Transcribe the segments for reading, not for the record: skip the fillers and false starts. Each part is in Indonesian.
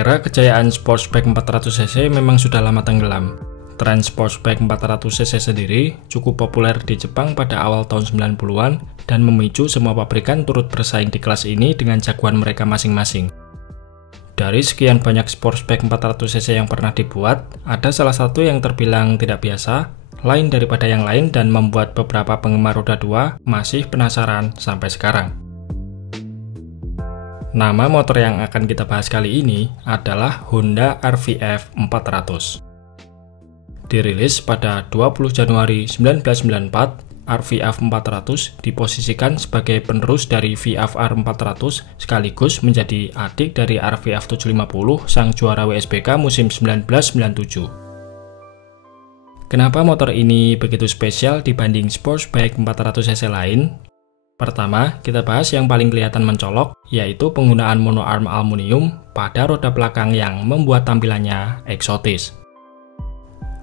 Era kejayaan sportsbike 400cc memang sudah lama tenggelam. Tren sportsbike 400cc sendiri cukup populer di Jepang pada awal tahun 90-an dan memicu semua pabrikan turut bersaing di kelas ini dengan jagoan mereka masing-masing. Dari sekian banyak sportsbike 400cc yang pernah dibuat, ada salah satu yang terbilang tidak biasa, lain daripada yang lain dan membuat beberapa penggemar roda 2 masih penasaran sampai sekarang. Nama motor yang akan kita bahas kali ini adalah Honda RVF 400. Dirilis pada 20 Januari 1994, RVF 400 diposisikan sebagai penerus dari VFR 400 sekaligus menjadi adik dari RVF 750 sang juara WSBK musim 1997. Kenapa motor ini begitu spesial dibanding sportsbike 400cc lain? Pertama, kita bahas yang paling kelihatan mencolok, yaitu penggunaan monoarm aluminium pada roda belakang yang membuat tampilannya eksotis.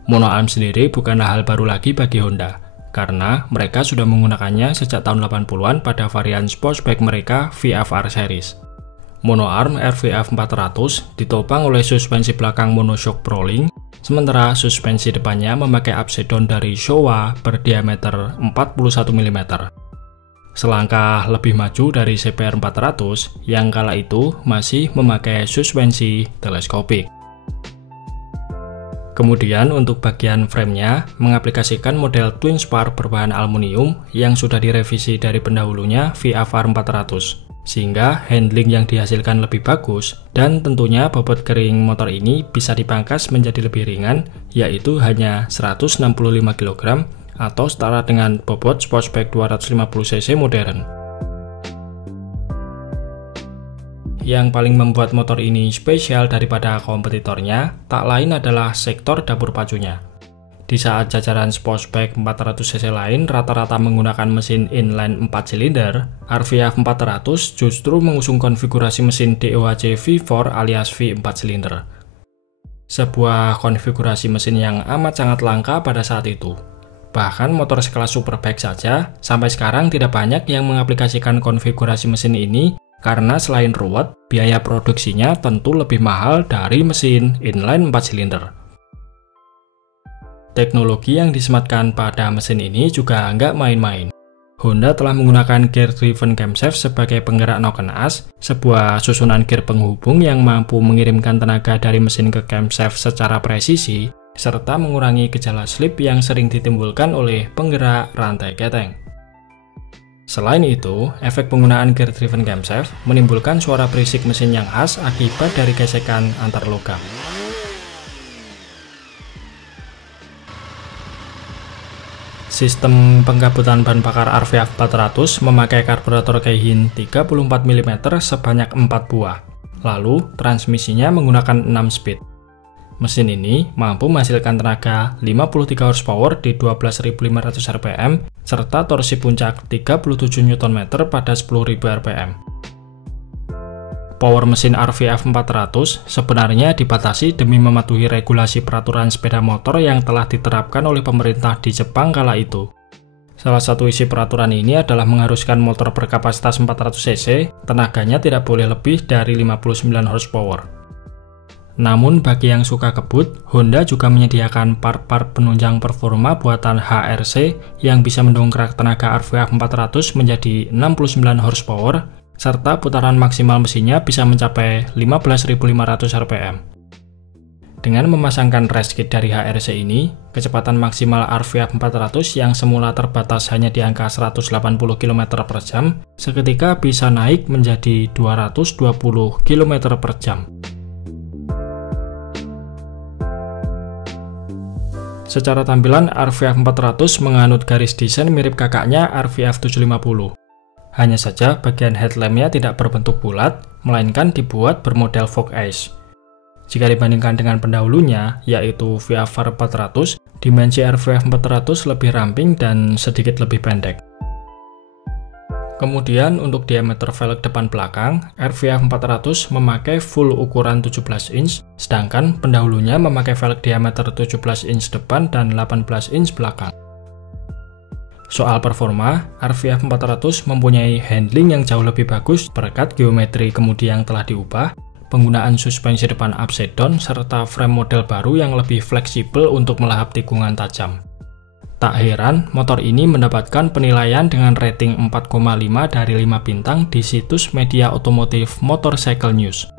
Monoarm sendiri bukanlah hal baru lagi bagi Honda, karena mereka sudah menggunakannya sejak tahun 80-an pada varian sportsbike mereka VFR series. Monoarm RVF 400 ditopang oleh suspensi belakang monoshock Prolink, sementara suspensi depannya memakai upside down dari Showa berdiameter 41 mm. Selangkah lebih maju dari CBR 400 yang kala itu masih memakai suspensi teleskopik. Kemudian untuk bagian framenya mengaplikasikan model twin spar berbahan aluminium yang sudah direvisi dari pendahulunya VFR 400, sehingga handling yang dihasilkan lebih bagus dan tentunya bobot kering motor ini bisa dipangkas menjadi lebih ringan, yaitu hanya 165 kg atau setara dengan bobot sportsbike 250cc modern. Yang paling membuat motor ini spesial daripada kompetitornya tak lain adalah sektor dapur pacunya. Di saat jajaran sportsbike 400cc lain rata-rata menggunakan mesin inline 4 silinder, RVF 400 justru mengusung konfigurasi mesin DOHC V4 alias V4 silinder. Sebuah konfigurasi mesin yang amat sangat langka pada saat itu. Bahkan motor sekelas Superbike saja sampai sekarang tidak banyak yang mengaplikasikan konfigurasi mesin ini karena selain ruwet, biaya produksinya tentu lebih mahal dari mesin inline 4 silinder. Teknologi yang disematkan pada mesin ini juga nggak main-main. Honda telah menggunakan gear-driven camshaft sebagai penggerak noken as, sebuah susunan gear penghubung yang mampu mengirimkan tenaga dari mesin ke camshaft secara presisi, serta mengurangi gejala slip yang sering ditimbulkan oleh penggerak rantai keteng. Selain itu, efek penggunaan gear-driven camshaft menimbulkan suara berisik mesin yang khas akibat dari gesekan antar logam. Sistem pengkabutan bahan bakar RVF 400 memakai karburator Keihin 34 mm sebanyak 4 buah, lalu transmisinya menggunakan 6 speed. Mesin ini mampu menghasilkan tenaga 53 horsepower di 12.500 rpm serta torsi puncak 37 Nm pada 10.000 rpm. Power mesin RVF 400 sebenarnya dibatasi demi mematuhi regulasi peraturan sepeda motor yang telah diterapkan oleh pemerintah di Jepang kala itu. Salah satu isi peraturan ini adalah mengharuskan motor berkapasitas 400cc, tenaganya tidak boleh lebih dari 59 horsepower. Namun bagi yang suka kebut, Honda juga menyediakan part-part penunjang performa buatan HRC yang bisa mendongkrak tenaga RVF 400 menjadi 69 horsepower, serta putaran maksimal mesinnya bisa mencapai 15.500 rpm. Dengan memasangkan race kit dari HRC ini, kecepatan maksimal RVF 400 yang semula terbatas hanya di angka 180 km/jam, seketika bisa naik menjadi 220 km/jam. Secara tampilan, RVF 400 menganut garis desain mirip kakaknya RVF 750. Hanya saja bagian headlampnya tidak berbentuk bulat, melainkan dibuat bermodel Fog Eyes. Jika dibandingkan dengan pendahulunya, yaitu VFR 400, dimensi RVF 400 lebih ramping dan sedikit lebih pendek. Kemudian untuk diameter velg depan belakang, RVF 400 memakai full ukuran 17 inch, sedangkan pendahulunya memakai velg diameter 17 inch depan dan 18 inch belakang. Soal performa, RVF 400 mempunyai handling yang jauh lebih bagus berkat geometri kemudi yang telah diubah, penggunaan suspensi depan upside down, serta frame model baru yang lebih fleksibel untuk melahap tikungan tajam. Tak heran, motor ini mendapatkan penilaian dengan rating 4,5 dari 5 bintang di situs media otomotif Motorcycle News.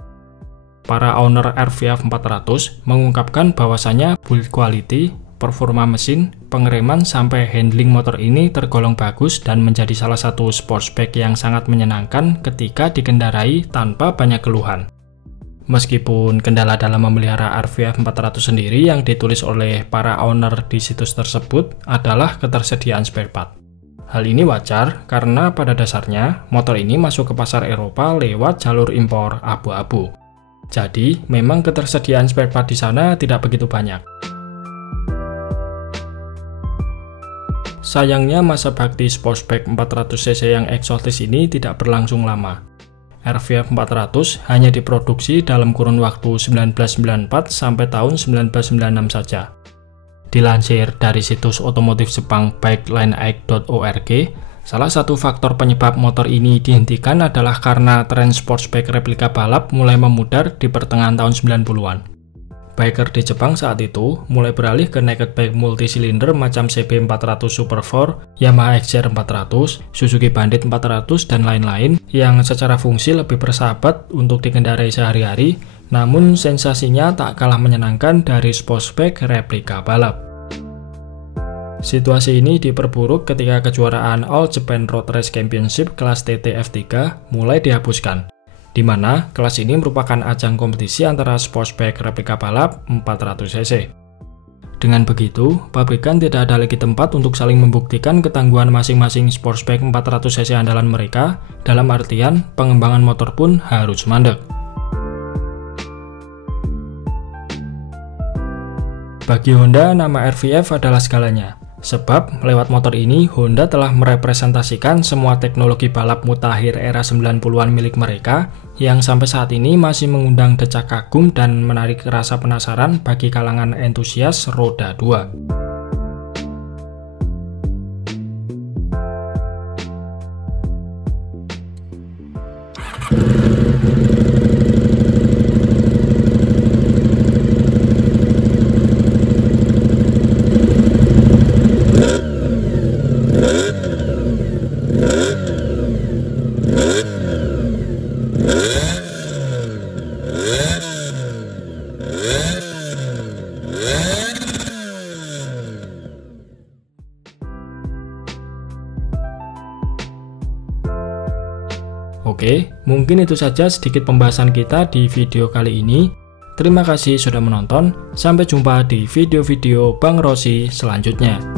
Para owner RVF 400 mengungkapkan bahwasannya build quality, performa mesin, pengereman, sampai handling motor ini tergolong bagus dan menjadi salah satu sportsback yang sangat menyenangkan ketika dikendarai tanpa banyak keluhan. Meskipun kendala dalam memelihara RVF 400 sendiri yang ditulis oleh para owner di situs tersebut adalah ketersediaan spare part. Hal ini wajar karena pada dasarnya motor ini masuk ke pasar Eropa lewat jalur impor abu-abu. Jadi, memang ketersediaan spare part di sana tidak begitu banyak. Sayangnya masa bakti sportsback 400cc yang eksotis ini tidak berlangsung lama. RVF 400 hanya diproduksi dalam kurun waktu 1994 sampai tahun 1996 saja. Dilansir dari situs otomotif Jepang bikeline.org, salah satu faktor penyebab motor ini dihentikan adalah karena tren sportsback replika balap mulai memudar di pertengahan tahun 90-an. Biker di Jepang saat itu mulai beralih ke naked bike multisilinder macam CB400 Super 4, Yamaha XR 400, Suzuki Bandit 400, dan lain-lain yang secara fungsi lebih bersahabat untuk dikendarai sehari-hari, namun sensasinya tak kalah menyenangkan dari sportsback replika balap. Situasi ini diperburuk ketika kejuaraan All Japan Road Race Championship kelas TT F3 mulai dihapuskan, di mana kelas ini merupakan ajang kompetisi antara sportsback replika balap 400cc. Dengan begitu, pabrikan tidak ada lagi tempat untuk saling membuktikan ketangguhan masing-masing sportsback 400cc andalan mereka, dalam artian pengembangan motor pun harus mandek. Bagi Honda, nama RVF adalah segalanya. Sebab, lewat motor ini, Honda telah merepresentasikan semua teknologi balap mutakhir era 90-an milik mereka, yang sampai saat ini masih mengundang decak kagum dan menarik rasa penasaran bagi kalangan entusias roda 2. Oke, mungkin itu saja sedikit pembahasan kita di video kali ini. Terima kasih sudah menonton, sampai jumpa di video-video Bang Rossi selanjutnya.